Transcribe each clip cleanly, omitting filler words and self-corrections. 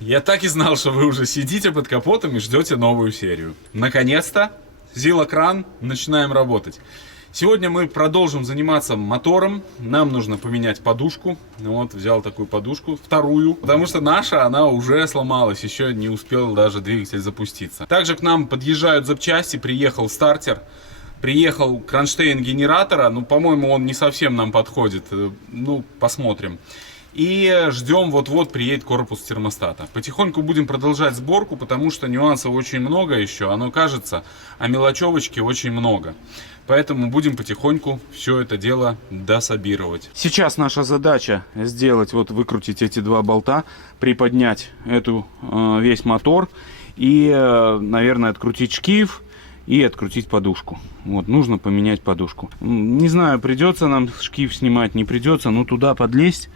Я так и знал, что вы уже сидите под капотом и ждете новую серию. Наконец-то, Зилокран, начинаем работать. Сегодня мы продолжим заниматься мотором. Нам нужно поменять подушку. Вот, взял такую подушку, вторую. Потому что наша, она уже сломалась. Еще не успел даже двигатель запуститься. Также к нам подъезжают запчасти. Приехал стартер. Приехал кронштейн генератора. Ну, по-моему, он не совсем нам подходит. Ну, посмотрим. И ждем, вот-вот приедет корпус термостата. Потихоньку будем продолжать сборку, потому что нюансов очень много еще. Оно кажется, а мелочевочки очень много. Поэтому будем потихоньку все это дело дособировать. Сейчас наша задача сделать, вот выкрутить эти два болта, приподнять весь мотор и, наверное, открутить шкив и открутить подушку. Вот, нужно поменять подушку. Не знаю, придется нам шкив снимать, не придется, но туда подлезть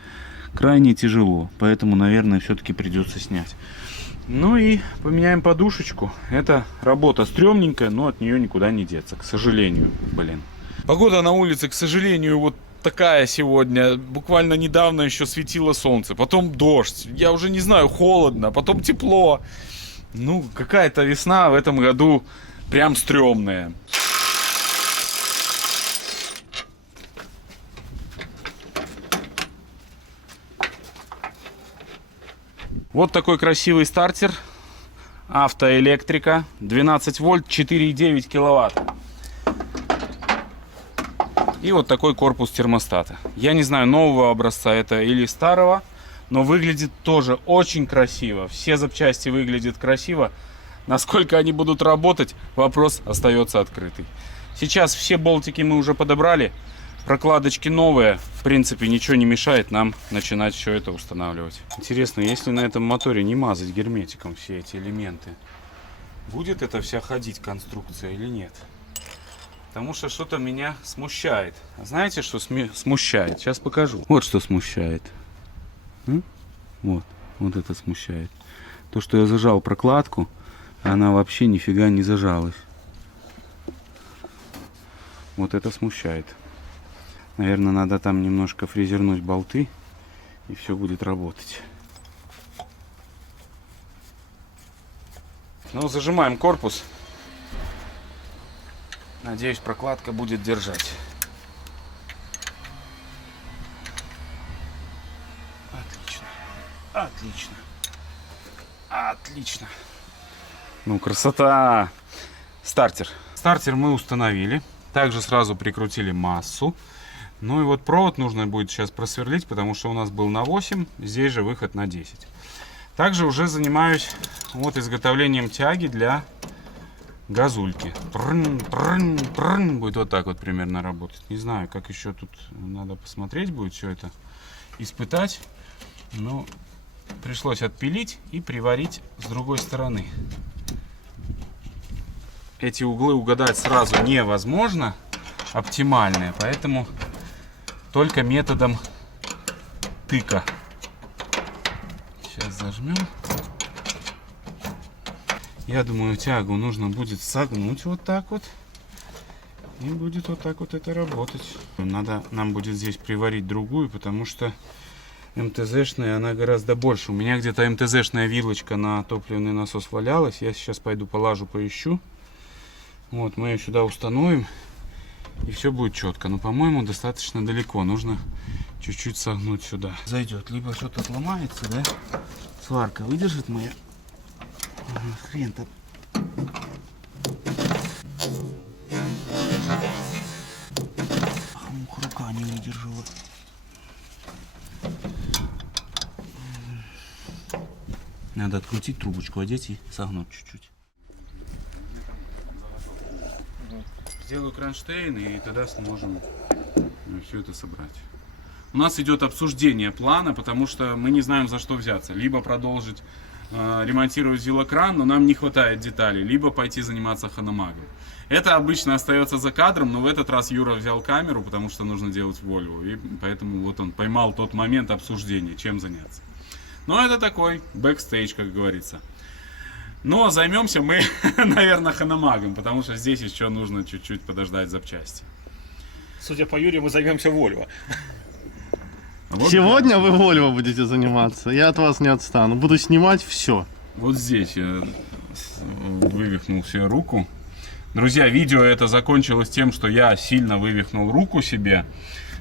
крайне тяжело, поэтому, наверное, все-таки придется снять. Ну и поменяем подушечку. Это работа стрёмненькая, но от нее никуда не деться, к сожалению, блин. Погода на улице, к сожалению, вот такая сегодня. Буквально недавно еще светило солнце, потом дождь. Я уже не знаю, холодно, потом тепло. Ну, какая-то весна в этом году прям стрёмная. Вот такой красивый стартер. Автоэлектрика. 12 вольт, 4,9 киловатт. И вот такой корпус термостата. Я не знаю, нового образца это или старого, но выглядит тоже очень красиво. Все запчасти выглядят красиво. Насколько они будут работать, вопрос остается открытый. Сейчас все болтики мы уже подобрали. Прокладочки новые, в принципе, ничего не мешает нам начинать все это устанавливать. Интересно, если на этом моторе не мазать герметиком все эти элементы, будет эта вся ходить конструкция или нет? Потому что что-то меня смущает. Знаете, что смущает? Сейчас покажу. Вот что смущает. Вот это смущает. То, что я зажал прокладку, она вообще нифига не зажалась. Вот это смущает. Наверное, надо там немножко фрезернуть болты, и все будет работать. Ну, зажимаем корпус. Надеюсь, прокладка будет держать. Отлично. Отлично. Отлично. Ну, красота. Стартер. Стартер мы установили. Также сразу прикрутили массу. Ну и вот провод нужно будет сейчас просверлить, потому что у нас был на 8, здесь же выход на 10. Также уже занимаюсь вот изготовлением тяги для газульки. Будет вот так вот примерно работать. Не знаю, как еще тут надо посмотреть будет все это, испытать. Но пришлось отпилить и приварить с другой стороны. Эти углы угадать сразу невозможно, оптимальные, поэтому только методом тыка. Сейчас зажмем. Я думаю, тягу нужно будет согнуть вот так вот. И будет вот так вот это работать. Нам будет здесь приварить другую, потому что МТЗшная, она гораздо больше. У меня где-то МТЗшная вилочка на топливный насос валялась. Я сейчас пойду полажу, поищу. Вот, мы ее сюда установим. И все будет четко. Но, по-моему, достаточно далеко. Нужно чуть-чуть согнуть сюда. Зайдет. Либо что-то сломается, да? Сварка выдержит моя. Хрен-то. Рука не выдержала. Надо открутить трубочку, одеть и согнуть чуть-чуть. Сделаю кронштейн, и тогда сможем все это собрать. У нас идет обсуждение плана, потому что мы не знаем, за что взяться. Либо продолжить ремонтировать Зилокран, но нам не хватает деталей, либо пойти заниматься ханамагом. Это обычно остается за кадром, но в этот раз Юра взял камеру, потому что нужно делать Volvo, и поэтому вот он поймал тот момент обсуждения, чем заняться. Но это такой бэкстейдж, как говорится. Но займемся мы, наверное, ханамагом, потому что здесь еще нужно чуть-чуть подождать запчасти. Судя по Юрию, мы займемся Volvo. Вот Сегодня вы Volvo будете заниматься, я от вас не отстану. Буду снимать все. Вот здесь я вывихнул себе руку. Друзья, видео это закончилось тем, что я сильно вывихнул руку себе.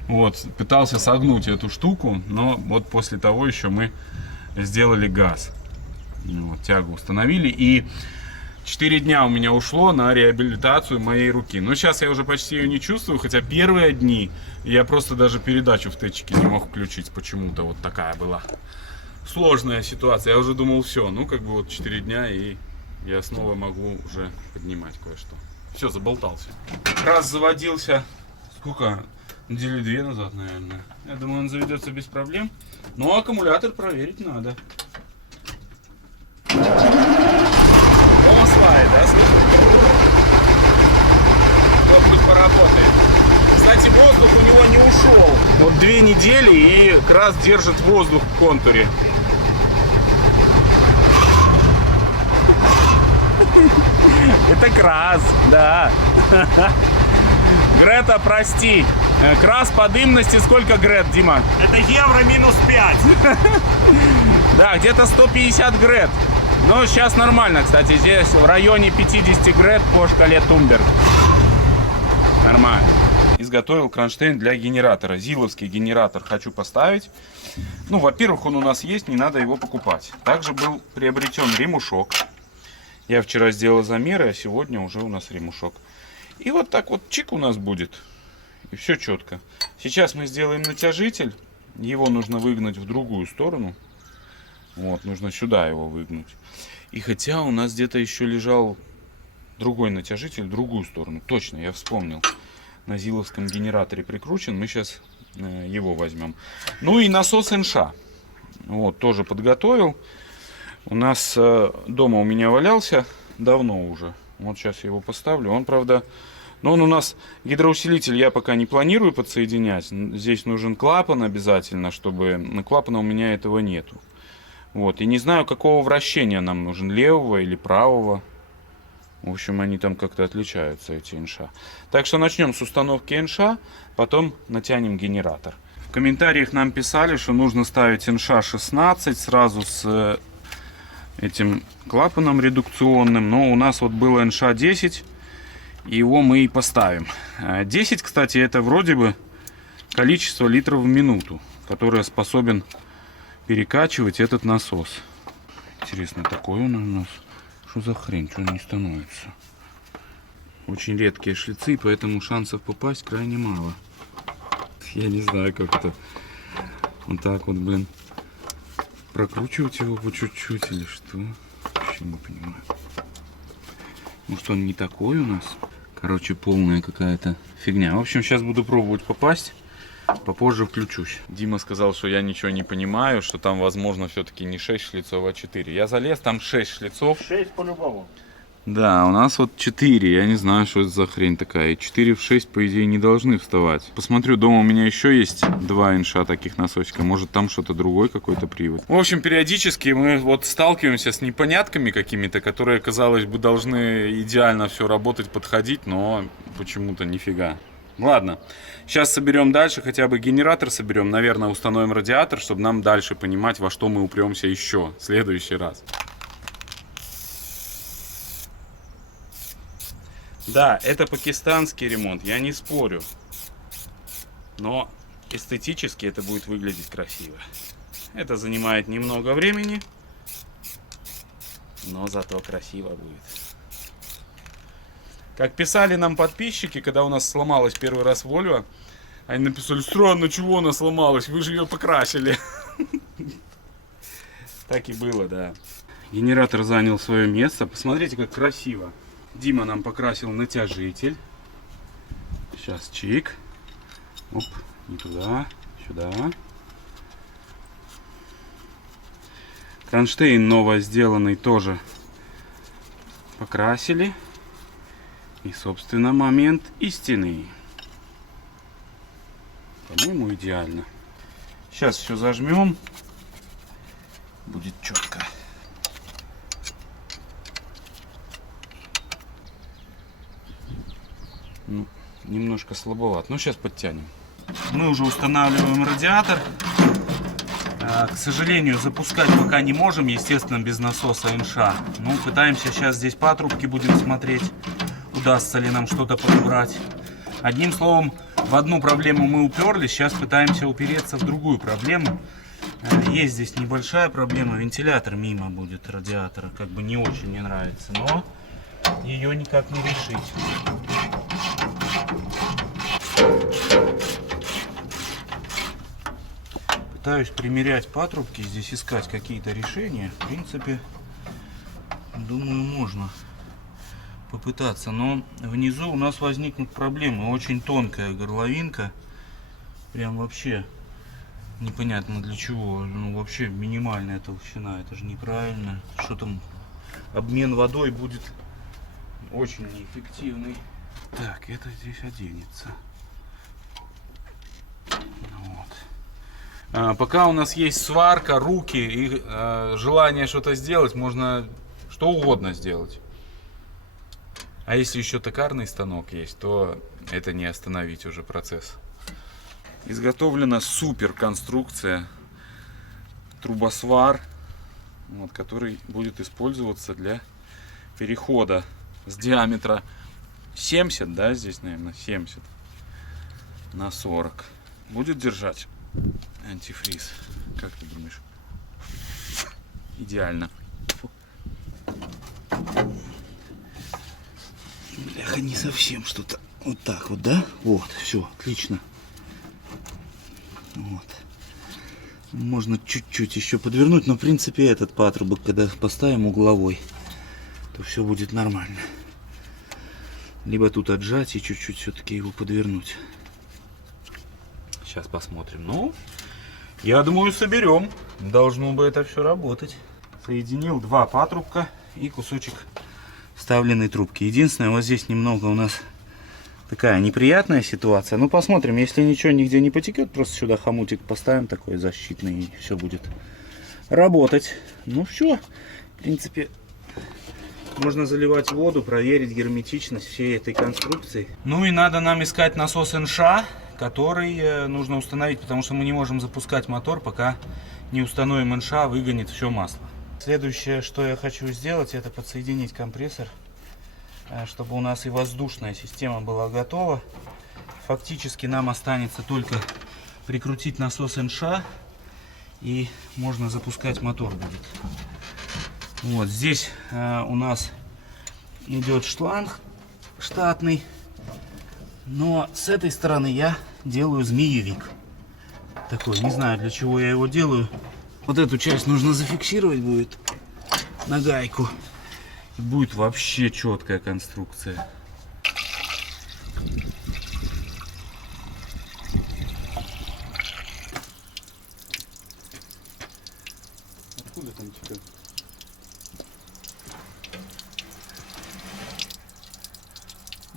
Вот, пытался согнуть эту штуку, но вот после того еще мы сделали газ. Вот, тягу установили. И 4 дня у меня ушло на реабилитацию моей руки. Но сейчас я уже почти ее не чувствую, хотя первые дни я просто даже передачу в течике не мог включить. Почему-то вот такая была сложная ситуация. Я уже думал, все, ну как бы вот 4 дня и я снова могу уже поднимать кое-что. Все, заболтался. Раз заводился, сколько? Недели 2 назад, наверное. Я думаю, он заведется без проблем. Но аккумулятор проверить надо. Он слайд, да, слышишь? Вот пусть поработает. Кстати, воздух у него не ушел. Вот 2 недели и крас держит воздух в контуре. Это крас, да. Грета, прости. Крас по дымности сколько, Грет, Дима? Это евро -5. Да, где-то 150 Грет. Но сейчас нормально, кстати. Здесь в районе 50 Грет по шкале Тумберг. Нормально. Изготовил кронштейн для генератора. Зиловский генератор хочу поставить. Ну, во-первых, он у нас есть, не надо его покупать. Также был приобретен ремушок. Я вчера сделал замеры, а сегодня уже у нас ремушок. И вот так вот чик у нас будет. И все четко. Сейчас мы сделаем натяжитель. Его нужно выгнать в другую сторону. Вот, нужно сюда его выгнуть. И хотя у нас где-то еще лежал другой натяжитель в другую сторону. Точно, я вспомнил. На зиловском генераторе прикручен. Мы сейчас его возьмем. Ну и насос НШ. Вот, тоже подготовил. У нас дома у меня валялся давно уже. Вот сейчас я его поставлю. Он, правда, но он у нас гидроусилитель я пока не планирую подсоединять. Здесь нужен клапан обязательно, чтобы... Клапана у меня этого нету. Вот. И не знаю, какого вращения нам нужен. Левого или правого. В общем, они там как-то отличаются, эти НШ. Так что начнем с установки НШ. Потом натянем генератор. В комментариях нам писали, что нужно ставить НШ 16 сразу с этим клапаном редукционным. Но у нас вот было НШ 10. И его мы и поставим. 10, кстати, это вроде бы количество литров в минуту, которое способен перекачивать этот насос. Интересно, такой он у нас. Что за хрень? Что он не становится? Очень редкие шлицы, поэтому шансов попасть крайне мало. Я не знаю, как это вот так вот, блин, прокручивать его по чуть-чуть или что. Вообще не понимаю. Может, он не такой у нас? Короче, полная какая-то фигня. В общем, сейчас буду пробовать попасть. Попозже включусь. Дима сказал, что я ничего не понимаю, что там, возможно, все-таки не 6 шлицов, а 4. Я залез, там 6 шлицов. 6 по-любому. Да, у нас вот 4. Я не знаю, что это за хрень такая. И 4 в 6, по идее, не должны вставать. Посмотрю, дома у меня еще есть 2 инша таких насосика. Может, там что-то другой какой-то привод. В общем, периодически мы вот сталкиваемся с непонятками какими-то, которые, казалось бы, должны идеально все работать, подходить, но почему-то нифига. Ладно, сейчас соберем дальше, хотя бы генератор соберем. Наверное, установим радиатор, чтобы нам дальше понимать, во что мы упремся еще в следующий раз. Да, это пакистанский ремонт, я не спорю. Но эстетически это будет выглядеть красиво. Это занимает немного времени, но зато красиво будет. Как писали нам подписчики, когда у нас сломалась первый раз Volvo, они написали: странно, чего она сломалась, вы же ее покрасили. Так и было, да. Генератор занял свое место. Посмотрите, как красиво. Дима нам покрасил натяжитель. Сейчас чик. Оп, не туда, сюда. Кронштейн ново сделанный тоже покрасили. И, собственно, момент истины. По-моему, идеально. Сейчас все зажмем. Будет четко. Ну, немножко слабоват. Но сейчас подтянем. Мы уже устанавливаем радиатор. К сожалению, запускать пока не можем, естественно, без насоса НШ. Ну, пытаемся сейчас здесь патрубки будем смотреть, удастся ли нам что-то подобрать. Одним словом, в одну проблему мы уперлись, сейчас пытаемся упереться в другую проблему. Есть здесь небольшая проблема, вентилятор мимо будет радиатора, как бы не очень мне нравится, но ее никак не решить. Пытаюсь примерять патрубки, здесь искать какие-то решения. В принципе, думаю, можно попытаться. Но внизу у нас возникнут проблемы. Очень тонкая горловинка. Прям вообще непонятно для чего. Ну, вообще минимальная толщина. Это же неправильно. Что там? Обмен водой будет очень неэффективный. Так, это здесь оденется. Пока у нас есть сварка, руки и желание что-то сделать, можно что угодно сделать. А если еще токарный станок есть, то это не остановить уже процесс. Изготовлена супер конструкция, трубосвар, вот, который будет использоваться для перехода с диаметра 70, да, здесь, наверное, 70 на 40. Будет держать антифриз. Как ты думаешь? Идеально. Бляха, не совсем что-то. Вот так вот, да? Вот, все, отлично. Вот. Можно чуть-чуть еще подвернуть, но в принципе этот патрубок, когда поставим угловой, то все будет нормально. Либо тут отжать и чуть-чуть все-таки его подвернуть. Сейчас посмотрим. Ну, я думаю, соберем. Должно бы это все работать. Соединил два патрубка и кусочек вставленной трубки. Единственное, вот здесь немного у нас такая неприятная ситуация. Ну, посмотрим. Если ничего нигде не потекет, просто сюда хомутик поставим такой защитный, и все будет работать. Ну, все. В принципе, можно заливать воду, проверить герметичность всей этой конструкции. Ну и надо нам искать насос НШ, который нужно установить, потому что мы не можем запускать мотор, пока не установим НШ, выгонит все масло. Следующее, что я хочу сделать, это подсоединить компрессор, чтобы у нас и воздушная система была готова. Фактически нам останется только прикрутить насос НШ, и можно запускать мотор будет. Вот здесь у нас идет шланг штатный. Но с этой стороны я делаю змеевик. Такой, не знаю для чего я его делаю. Вот эту часть нужно зафиксировать будет на гайку. И будет вообще четкая конструкция. Откуда там теперь?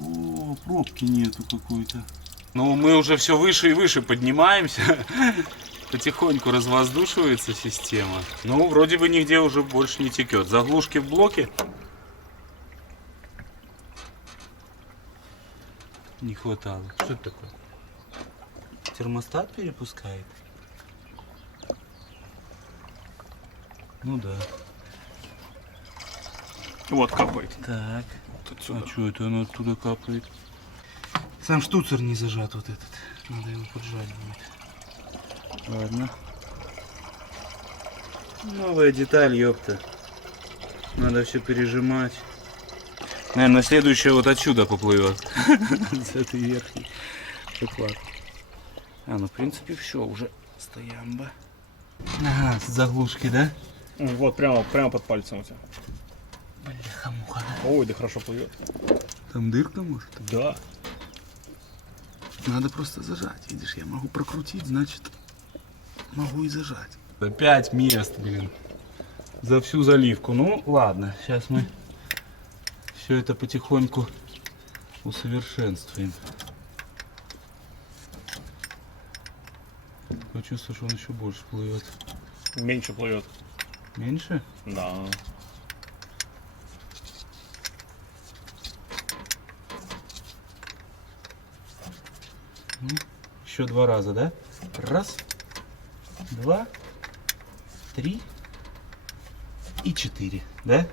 О, пробки нету какой-то. Ну, мы уже все выше и выше поднимаемся. Потихоньку развоздушивается система. Ну, вроде бы нигде уже больше не текет. Заглушки в блоке. Не хватало. Что это такое? Термостат перепускает? Ну да. Вот капает. Так. А что это оно оттуда капает? Сам штуцер не зажат вот этот. Надо его поджать будет. Ладно. Новая деталь, ёпта. Надо все пережимать. Наверное, следующая вот отсюда поплывет. С этой верхней. Шоколад. Ну в принципе все, уже стоямба. Ага, с заглушки, да? Вот, прямо под пальцем у тебя. Бляха-муха. Ой, да хорошо плывет. Там дырка, может? Да. Надо просто зажать. Видишь, я могу прокрутить, значит, могу и зажать. 5 мест, блин. За всю заливку. Ну, ладно, сейчас мы все это потихоньку усовершенствуем. Такое чувство, что он еще больше плывет. Меньше плывет. Меньше? Да. Ну, еще 2 раза, да? Раз, 2, 3 и 4, да?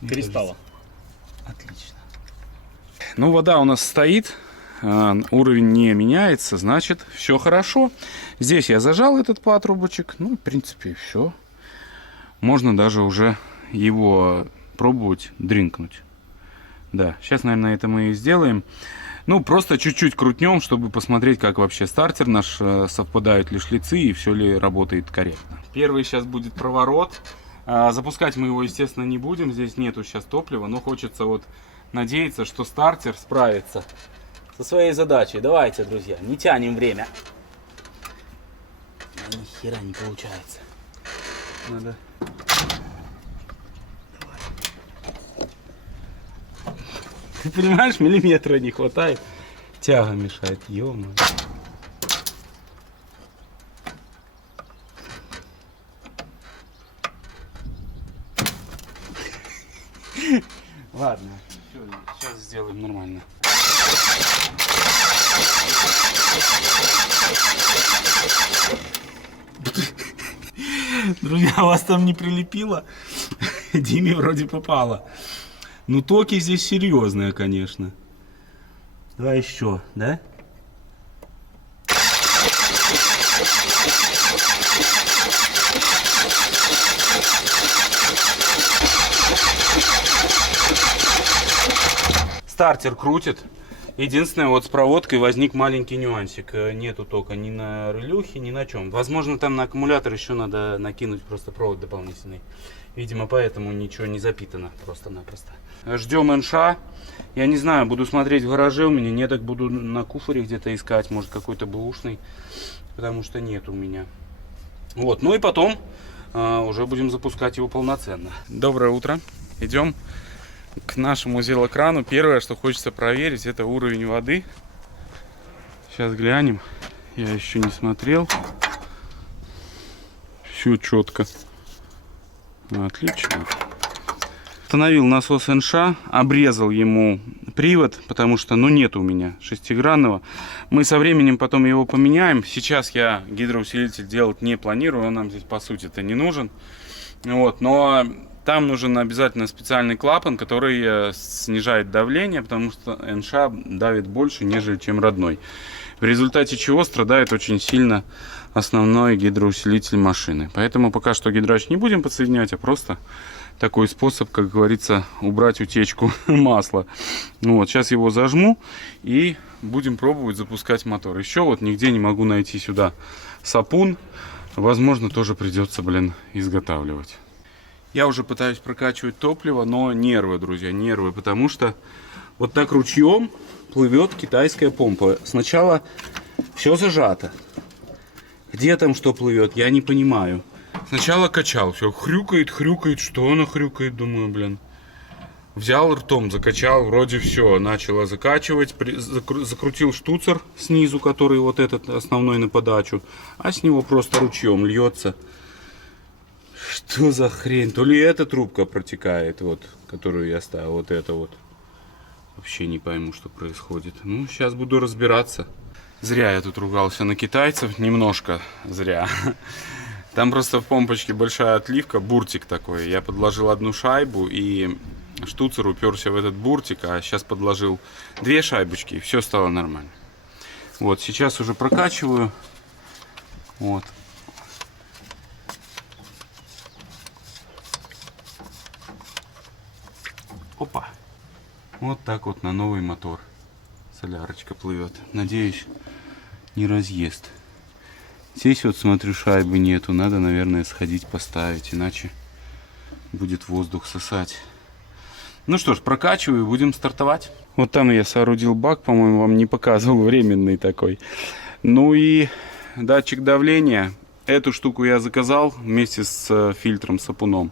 Мне Перестало. кажется. Отлично. Ну, вода у нас стоит, уровень не меняется, значит, все хорошо. Здесь я зажал этот патрубочек, ну, в принципе, все. Можно даже уже его пробовать дринкнуть. Да, сейчас, наверное, это мы и сделаем. Ну, просто чуть-чуть крутнем, чтобы посмотреть, как вообще стартер наш, совпадают ли шлицы и все ли работает корректно. Первый сейчас будет проворот. Запускать мы его, естественно, не будем. Здесь нету сейчас топлива, но хочется вот надеяться, что стартер справится со своей задачей. Давайте, друзья, не тянем время. Ни хера не получается. Надо... Ты понимаешь, миллиметра не хватает. Тяга мешает, ё-моё. Ладно, всё, сейчас сделаем нормально. Друзья, вас там не прилепило? Диме вроде попало. Ну, токи здесь серьезные, конечно. Давай еще, да? Стартер крутит. Единственное, вот с проводкой возник маленький нюансик. Нету тока ни на релюхе, ни на чем. Возможно, там на аккумулятор еще надо накинуть просто провод дополнительный. Видимо, поэтому ничего не запитано просто-напросто. Ждем НШ. Я не знаю, буду смотреть в гараже у меня. Нет, так буду на куфоре где-то искать. Может, какой-то бэушный. Потому что нет у меня. Вот, ну и потом уже будем запускать его полноценно. Доброе утро. Идем к нашему зилокрану. Первое, что хочется проверить, это уровень воды. Сейчас глянем. Я еще не смотрел. Все четко. Отлично. Установил насос НШ, обрезал ему привод, потому что, ну, нет у меня шестигранного. Мы со временем потом его поменяем. Сейчас я гидроусилитель делать не планирую, он нам здесь по сути это не нужен. Вот, но там нужен обязательно специальный клапан, который снижает давление, потому что НШ давит больше, нежели чем родной. В результате чего страдает очень сильно основной гидроусилитель машины. Поэтому пока что гидрач не будем подсоединять, а просто такой способ, как говорится, убрать утечку масла. Ну вот, сейчас его зажму и будем пробовать запускать мотор. Еще вот нигде не могу найти сюда сапун. Возможно, тоже придется, изготавливать. Я уже пытаюсь прокачивать топливо, но нервы, друзья, нервы, потому что вот так ручьем плывет китайская помпа. Сначала все зажато. Где там что плывет, я не понимаю. Сначала качал, все хрюкает, что она хрюкает, думаю, Взял ртом, закачал, вроде все, начало закачивать, закрутил штуцер снизу, который вот этот основной на подачу, а с него просто ручьем льется. Что за хрень? То ли эта трубка протекает, вот, которую я ставил, вот это вот. Вообще не пойму, что происходит. Ну, сейчас буду разбираться. Зря я тут ругался на китайцев, немножко зря. Там просто в помпочке большая отливка, буртик такой. Я подложил одну шайбу и штуцер уперся в этот буртик, а сейчас подложил 2 шайбочки, и все стало нормально. Вот, сейчас уже прокачиваю. Вот. Опа. Вот так вот на новый мотор солярочка плывет. Надеюсь, не разъест. Здесь вот смотрю, шайбы нету. Надо, наверное, сходить поставить, иначе будет воздух сосать. Ну что ж, прокачиваю и будем стартовать. Вот там я соорудил бак, по-моему, вам не показывал, временный такой. Ну и датчик давления. Эту штуку я заказал вместе с фильтром, сапуном.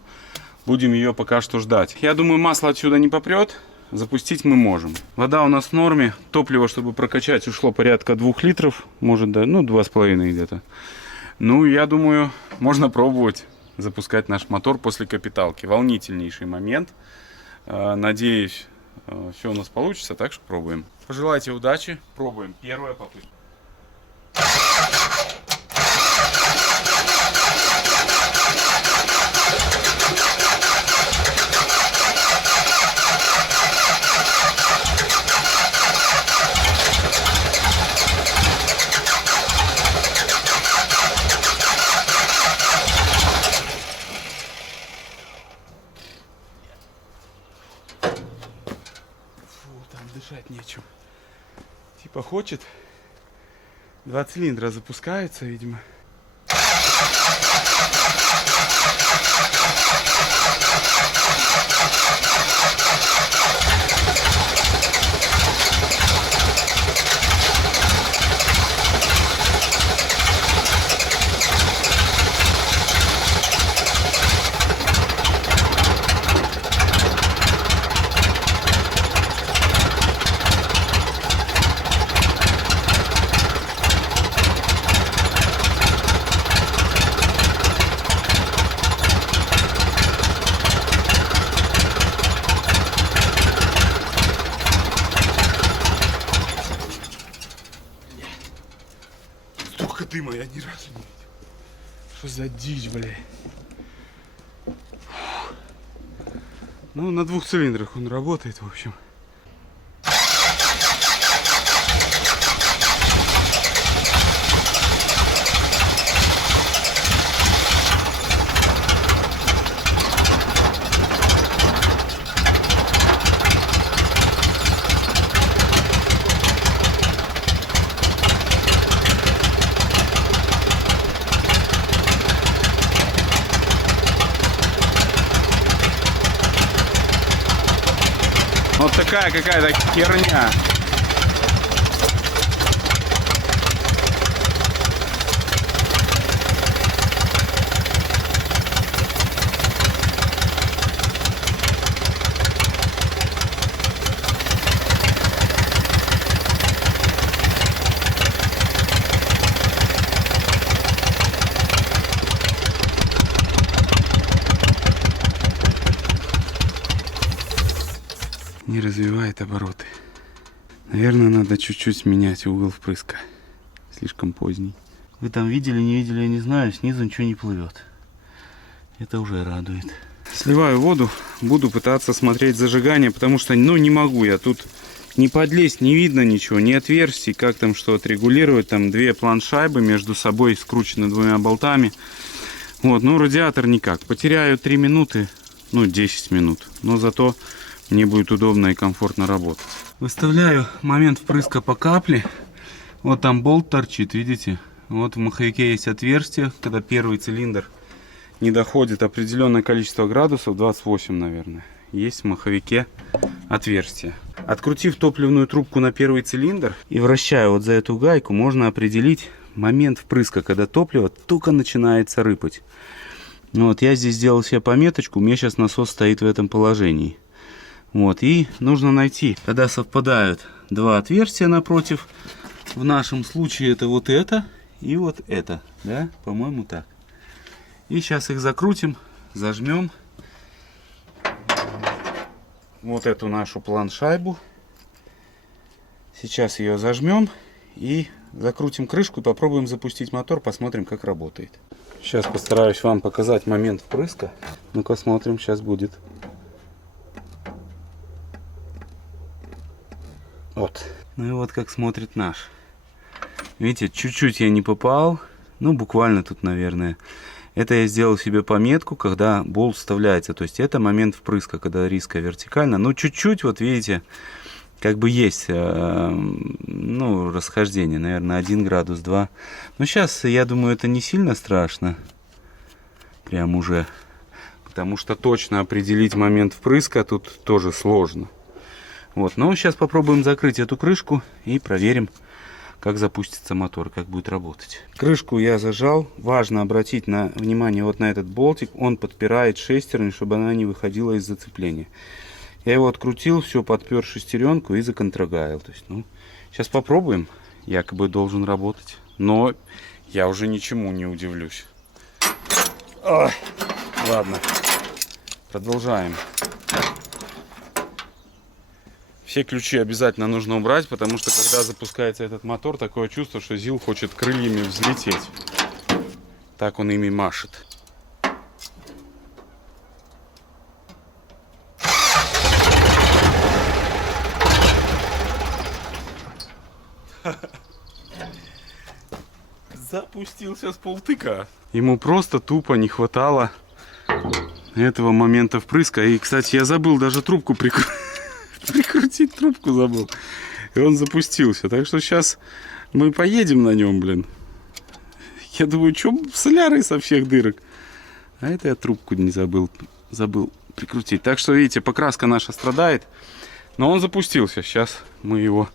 Будем ее пока что ждать. Я думаю, масло отсюда не попрет. Запустить мы можем. Вода у нас в норме. Топливо, чтобы прокачать, ушло порядка 2 литров. Может, да, 2,5 где-то. Ну, я думаю, можно пробовать запускать наш мотор после капиталки. Волнительнейший момент. Надеюсь, все у нас получится, так что пробуем. Пожелайте удачи. Пробуем. Первая попытка. дышать нечем. Типа хочет. 2 цилиндра запускаются, видимо. Столько дыма я ни разу не видел. Что за дичь, блядь. Ну, на 2 цилиндрах он работает, в общем. Вот такая какая-то херня. Не развивает обороты. Наверное, надо чуть-чуть менять угол впрыска. Слишком поздний. Вы там видели, не видели, я не знаю. Снизу ничего не плывет. Это уже радует. Сливаю воду. Буду пытаться смотреть зажигание, потому что, ну, не могу я тут не подлезть, не видно ничего, ни отверстий, как там что отрегулировать. Там 2 планшайбы между собой скручены 2 болтами. Вот, ну, радиатор никак. Потеряю 3 минуты, ну, 10 минут. Но зато мне будет удобно и комфортно работать. Выставляю момент впрыска по капле. Вот там болт торчит, видите? Вот в маховике есть отверстие, когда первый цилиндр не доходит определенное количество градусов, 28, наверное. Есть в маховике отверстие. Открутив топливную трубку на первый цилиндр и вращая вот за эту гайку, можно определить момент впрыска, когда топливо только начинается рыпать. Вот, я здесь сделал себе пометочку, у меня сейчас насос стоит в этом положении. Вот, и нужно найти, когда совпадают 2 отверстия напротив. В нашем случае это вот это и вот это, да, по-моему, так. И сейчас их закрутим, зажмем. Вот эту нашу планшайбу. Сейчас ее зажмем и закрутим крышку и попробуем запустить мотор, посмотрим, как работает. Сейчас постараюсь вам показать момент впрыска. Ну-ка, смотрим, сейчас будет. Вот. Ну и вот как смотрит наш. Видите, чуть-чуть я не попал. Ну, буквально тут, наверное. Это я сделал себе пометку, когда болт вставляется. То есть это момент впрыска, когда риска вертикально. Ну, чуть-чуть, вот видите, как бы есть, ну, расхождение. Наверное, 1 градус, 2. Но сейчас, я думаю, это не сильно страшно. Прям уже. Потому что точно определить момент впрыска тут тоже сложно. Вот, но сейчас попробуем закрыть эту крышку и проверим, как запустится мотор, как будет работать. Крышку я зажал. Важно обратить внимание вот на этот болтик. Он подпирает шестерню, чтобы она не выходила из зацепления. Я его открутил, все, подпер шестеренку и законтрагаил. То есть, ну, сейчас попробуем. Якобы должен работать. Но я уже ничему не удивлюсь. Ой, ладно, продолжаем. Все ключи обязательно нужно убрать, потому что когда запускается этот мотор, такое чувство, что ЗИЛ хочет крыльями взлететь. Так он ими машет. Запустился с полтыка. Ему просто тупо не хватало этого момента впрыска. И, кстати, я забыл даже трубку прикрутить трубку забыл. И он запустился. Так что сейчас мы поедем на нем, блин. Я думаю, что соляры со всех дырок. А это я трубку не забыл прикрутить. Так что, видите, покраска наша страдает. Но он запустился. Сейчас мы его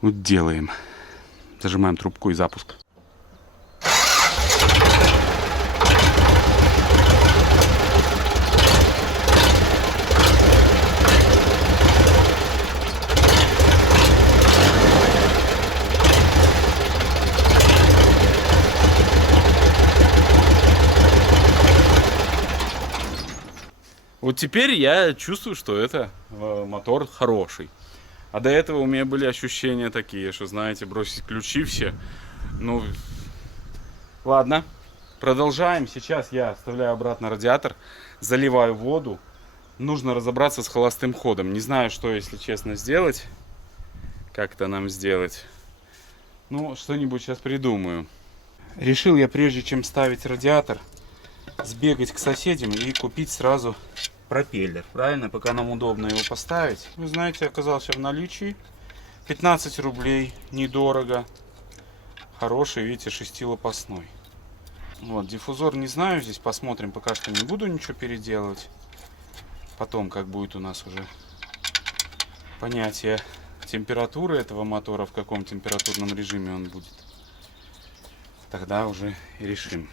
вот делаем. Зажимаем трубку и запуск. Вот теперь я чувствую, что это мотор хороший. А до этого у меня были ощущения такие, что, знаете, бросить ключи все. Ну, ладно, продолжаем. Сейчас я вставляю обратно радиатор, заливаю воду. Нужно разобраться с холостым ходом. Не знаю, что, если честно, сделать. Как это нам сделать? Ну, что-нибудь сейчас придумаю. Решил я, прежде чем ставить радиатор, сбегать к соседям и купить сразу пропеллер. Правильно? Пока нам удобно его поставить. Вы знаете, оказался в наличии. 15 рублей. Недорого. Хороший, видите, шестилопастной. Вот, диффузор не знаю. Здесь посмотрим. Пока что не буду ничего переделывать. Потом, как будет у нас уже понятие температуры этого мотора, в каком температурном режиме он будет. Тогда уже и решим.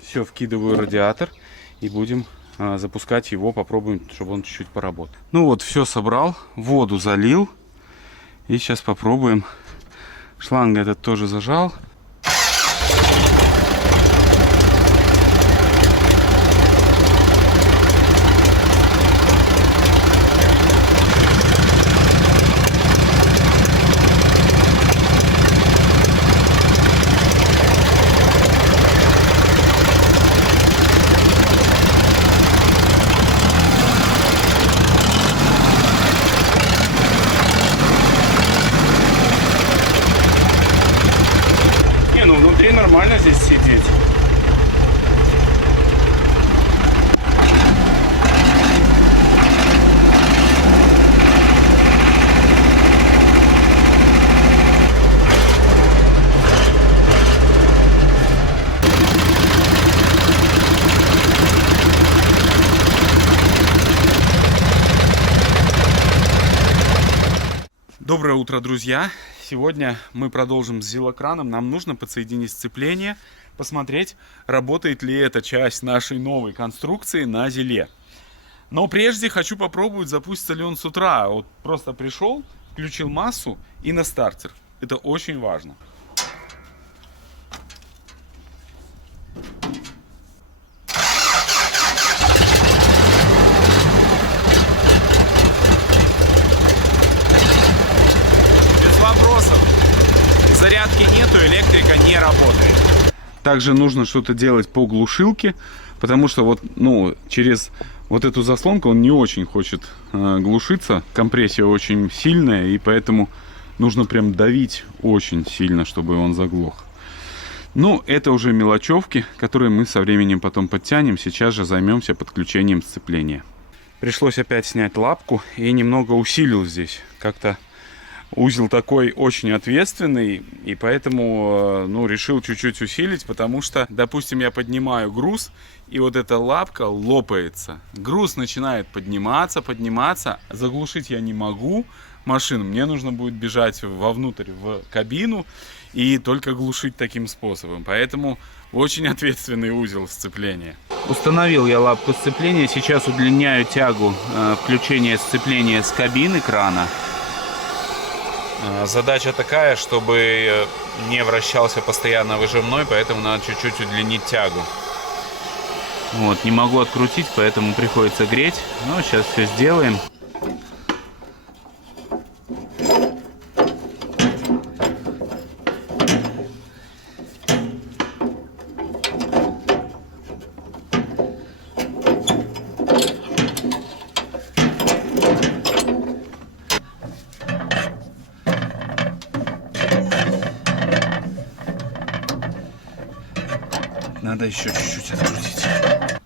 Все, вкидываю радиатор и будем запускать его, попробуем, чтобы он чуть-чуть поработал. Ну вот, все собрал, воду залил. И сейчас попробуем. Шланг этот тоже зажал. Нормально здесь сидеть. Доброе утро, друзья! Сегодня мы продолжим с зилокраном. Нам нужно подсоединить сцепление, посмотреть, работает ли эта часть нашей новой конструкции на зиле. Но прежде хочу попробовать, запустится ли он с утра. Вот просто пришел, включил массу и на стартер. Это очень важно. Зарядки нету, электрика не работает. Также нужно что-то делать по глушилке, потому что вот, ну, через вот эту заслонку он не очень хочет глушиться. Компрессия очень сильная, и поэтому нужно прям давить очень сильно, чтобы он заглох. Ну, это уже мелочевки, которые мы со временем потом подтянем. Сейчас же займемся подключением сцепления. Пришлось опять снять лапку и немного усилил здесь. Как-то узел такой очень ответственный, и поэтому, ну, решил чуть-чуть усилить, потому что, допустим, я поднимаю груз, и вот эта лапка лопается. Груз начинает подниматься, заглушить я не могу машину, мне нужно будет бежать вовнутрь в кабину и только глушить таким способом. Поэтому очень ответственный узел сцепления. Установил я лапку сцепления, сейчас удлиняю тягу включения сцепления с кабины крана. Задача такая, чтобы не вращался постоянно выжимной, поэтому надо чуть-чуть удлинить тягу. Вот, не могу открутить, поэтому приходится греть. Но сейчас все сделаем. Надо еще чуть-чуть открутить.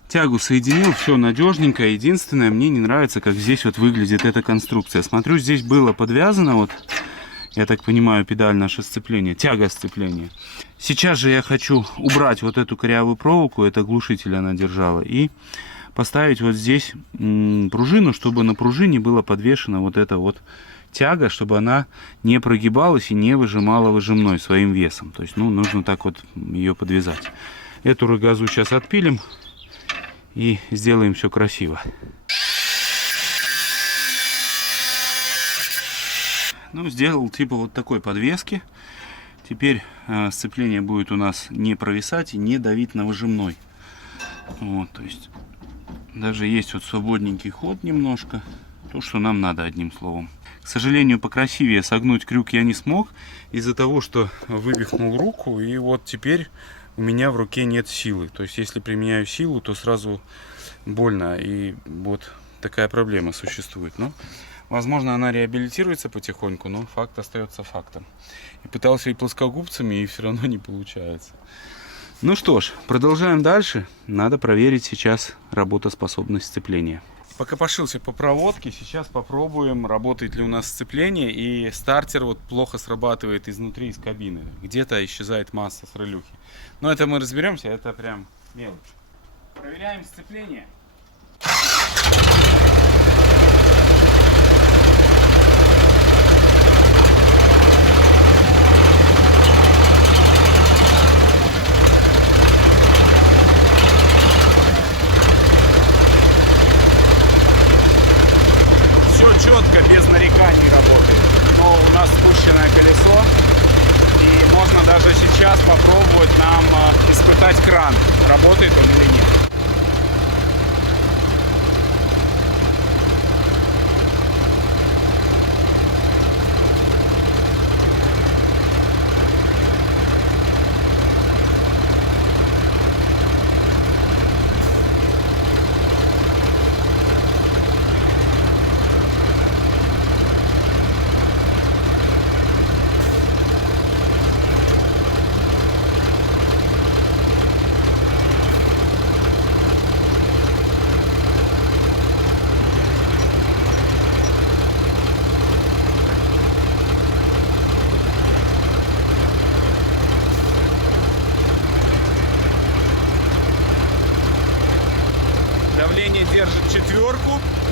Тягу соединил, все надежненько. Единственное, мне не нравится, как здесь вот выглядит эта конструкция. Смотрю, здесь было подвязано вот, я так понимаю, педаль наше сцепление, тяга сцепления. Сейчас же я хочу убрать вот эту корявую проволоку, это глушитель она держала, и поставить вот здесь пружину, чтобы на пружине была подвешена вот эта вот тяга, чтобы она не прогибалась и не выжимала выжимной своим весом. То есть, ну, нужно так вот ее подвязать. Эту рогозу сейчас отпилим и сделаем все красиво. Ну, сделал типа вот такой подвески. Теперь сцепление будет у нас не провисать и не давить на выжимной. Вот, то есть даже есть вот свободненький ход немножко. То, что нам надо, одним словом. К сожалению, покрасивее согнуть крюк я не смог. Из-за того, что вывихнул руку. И вот теперь у меня в руке нет силы. То есть, если применяю силу, то сразу больно. И вот такая проблема существует. Но, возможно, она реабилитируется потихоньку, но факт остается фактом. И пытался и плоскогубцами, и все равно не получается. Ну что ж, продолжаем дальше. Надо проверить сейчас работоспособность сцепления. Покопошился по проводке, сейчас попробуем, работает ли у нас сцепление. И стартер вот плохо срабатывает изнутри, из кабины. Где-то исчезает масса с релюхи. Но это мы разберемся, это прям мелочь. Проверяем сцепление. Четко, без нареканий работает. Но у нас спущенное колесо. И можно даже сейчас попробовать нам испытать кран. Работает он или нет. Давление держит 4,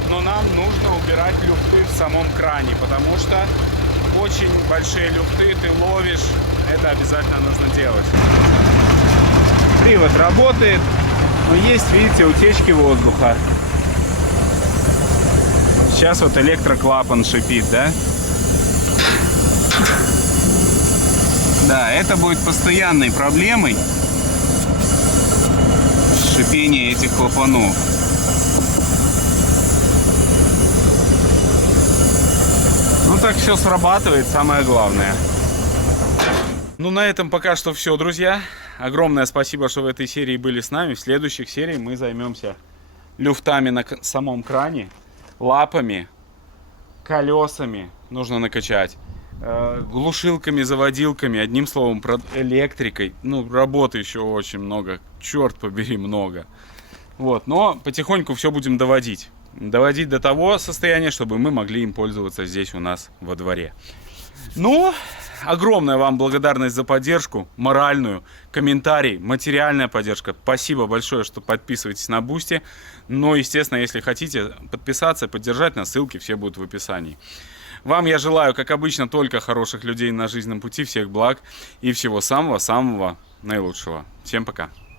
но нам нужно убирать люфты в самом кране, потому что очень большие люфты ты ловишь, это обязательно нужно делать. Привод работает, но есть, видите, утечки воздуха. Сейчас вот электроклапан шипит, да? Да, это будет постоянной проблемой. Шипение этих клапанов. Ну так все срабатывает, самое главное. Ну на этом пока что все, друзья. Огромное спасибо, что в этой серии были с нами. В следующих сериях мы займемся люфтами на самом кране, лапами, колесами нужно накачать, глушилками, заводилками, одним словом, электрикой. Ну, работы еще очень много, черт побери, много. Вот, но потихоньку все будем доводить. Доводить до того состояния, чтобы мы могли им пользоваться здесь у нас во дворе. Ну, огромная вам благодарность за поддержку, моральную, комментарий, материальная поддержка. Спасибо большое, что подписываетесь на Boosty. Но, естественно, если хотите подписаться, поддержать нас, ссылки все будут в описании. Вам я желаю, как обычно, только хороших людей на жизненном пути, всех благ и всего самого-самого наилучшего. Всем пока.